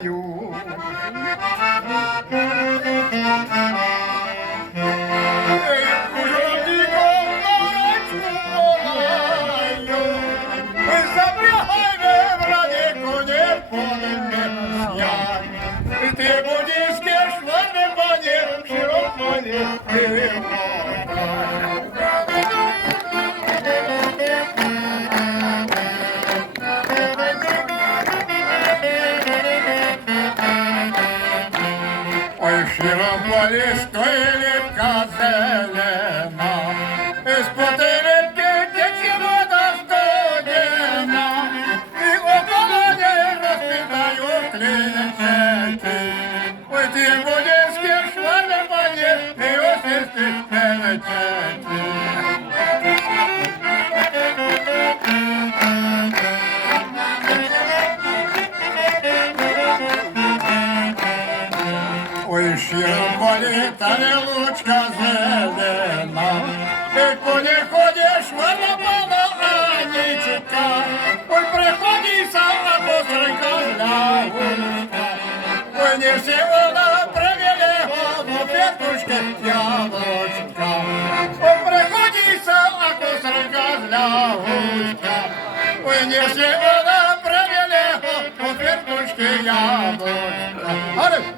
Ты будешь кешварным банем, широконе, ой, широколистая липка зелена, из-под рыбки течет вода студена, и около ней расцветают клинчеки. Ой, ты будешь кешварным банем, и осисты клинчеки. Ой, широко літає лучка зелена, ти коли ходиш, вона мала Анічка. Ой, приходиться, а постройка злягучка. Ой, неси вона привілего, но петушки яблочка. Ой, приходиться, а постройка злягучка. Ой, неси вона привілего, но петушки яблочка.